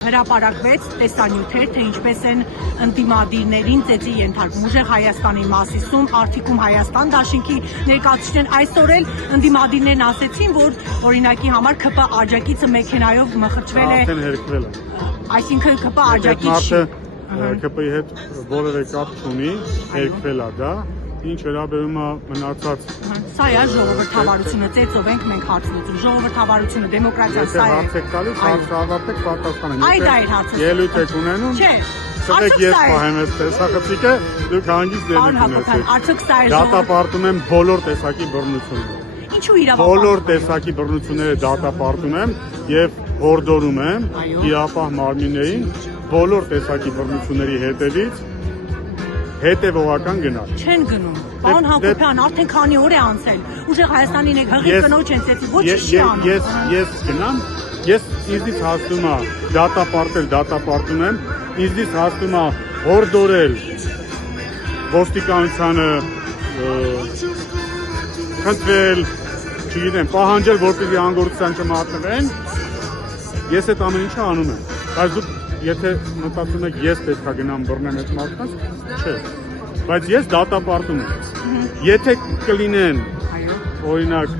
Հրապարակվեց տեսանյութեր, թե ինչպես են ընդդիմադիրներին ծեծի ենթարկում ուժեղ Հայաստանի Մասիսում, Արթիկում Հայաստան դաշինքի ներկայացուցիչներն այսօր էլ ընդդիմադիրներն ասեցին, որ օրինակի համար ՔՊ աջակիցը մեքենայով մխրճվել է, արդեն հերկվել է։ այսինքն ՔՊ աջակիցը ՔՊ-ի հետ որևէ կապ չունի, հերկվել է դա։ Ինչ վերաբերում է մնացած Սա է ժողովրդավարությունը, ծեծով ենք մենք հարց լուծում, ժողովրդավարությունը, դեմոկրատիան, սա է։ Հարց եք տալիս, հարցավարտեք պատասխանեք։ Այդ է իր հարցը։ Ելույթ եք ունենում։ Չէ։ Սրեք ես պահեմ այս տեսախցիկը, դուք հանգիստ ելույթ ունեցեք։ Արդյոք սա է Դատապարտում եմ բոլոր տեսակի բռնությունները։ Ինչու իրավապահ։ Բոլոր տեսակի բռնությունները դատապարտում եմ եւ հորդորում եմ իրավապահ մարմիններին բոլոր տեսակի բռնությունների հետևից հետևողական գնալ։ Չեն գնում։ Պարոն Հակոբյան, արդեն քանի օր է անցել։ Ուժեղ Հայաստանի եք հղի կնոջ են ծեծի, ոչ չի անում։ Ես գնամ, ես ինձից հասնում է դատապարտում եմ, ինձից հասնում է հորդորել ոստիկանությանը խնդրել, չգիտեմ, պահանջել, որպեսզի անգործության չմատնվեն։ Ես այդ ամեն ինչը անում եմ։ Բայց դուք եթե մտածում եք ես պետք է գնամ բռնեմ այդ մարդկանց, չէ։ Բայց ես դատապարտում եմ։ Եթե կլինեն, օրինակ,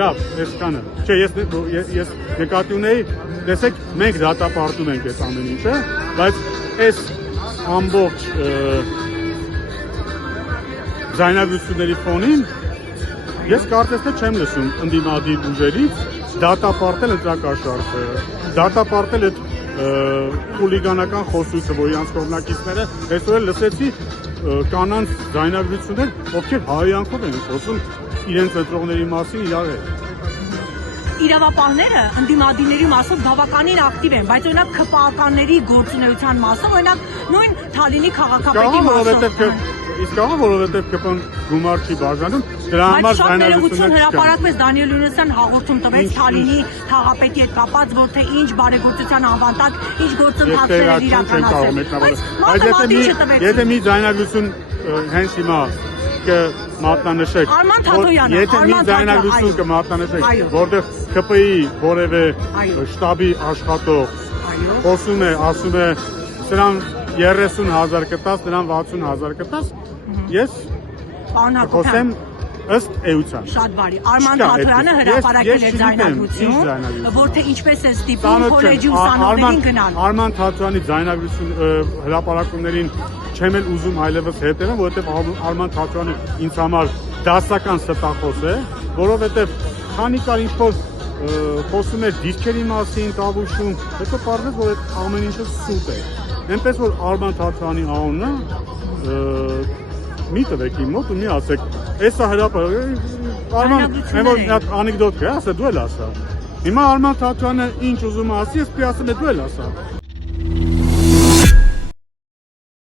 լավ, այսքանը։ Չէ, ես նկատի ունեի, տեսեք, մենք դատապարտում ենք այս ամեն ինչը, բայց այս ամբողջ ձայնագրությունների ֆոնին ես կարծես թե չեմ լսում ընդդիմադիր ուժերից դատապարտել ընտրակաշառքը, դատապարտել այդ խուլիգանական խոսույցը, որ իրանց կողմնակիցները այսօր էլ լսեցի կանանց ձայնագրություններ, ովքեր հայյանքով են խոսում իրենց ընտրողների մասին իրար հետ։ Իրավապահները ընդդիմադիրների մասով բավականին ակտիվ են, բայց օրինակ ՔՊԱ-ականների գործունեության մասով, օրինակ նույն Թալինի քաղաքապետի մասով։ Իսկ ահա որովհետև ԿՊ-ն գումար չի բաժանում, դրա համար ձայնագրություններ հրապարակվեց Դանիել Յունիսյան հաղորդում տվեց Թալինի քաղաքապետի հետ կապած, որ թե ինչ բարեգործության անվանտակ, ինչ գործընթացներ էր իրականացել։ Բայց եթե մի ձայնագրություն հենց հիմա կմատնանշեք, եթե մի ձայնագրություն կմատնանշեք, որտեղ ԿՊ-ի որևէ շտաբի աշխատող խոսում է, ասում է սրան 30,000 կտաս, նրան 60,000 կտաս, ես խոսեմ ըստ էության։ Շատ բարի։ Արման Թաթոյանը հրապարակել է ձայնագրություն, որ թե ինչպես է ստիպում քոլեջի ուսանողներին գնալ։ Արման Թաթոյանի ձայնագրություն հրապարակումներին չեմ էլ ուզում այլևս հետևեմ, որովհետև Արման Թաթոյանը ինձ համար դասական ստախոս է, որովհետև քանի կար ինչ-որ խոսում էր դիրքերի մասին, տավուշում, հետո պարզվեց, որ այդ ամեն ինչը սուտ է։ Այնպես որ Արման Թաթոյանի անունը մի տվեք իմ մոտ ու մի ասեք, էսա հրապարակ Արման, այն որ մի հատ անեկդոտ է, ասա դու էլ ասա։ Հիմա Արման Թաթոյանը ինչ ուզում ասի, ես պիտի ասեմ, դու էլ ասա։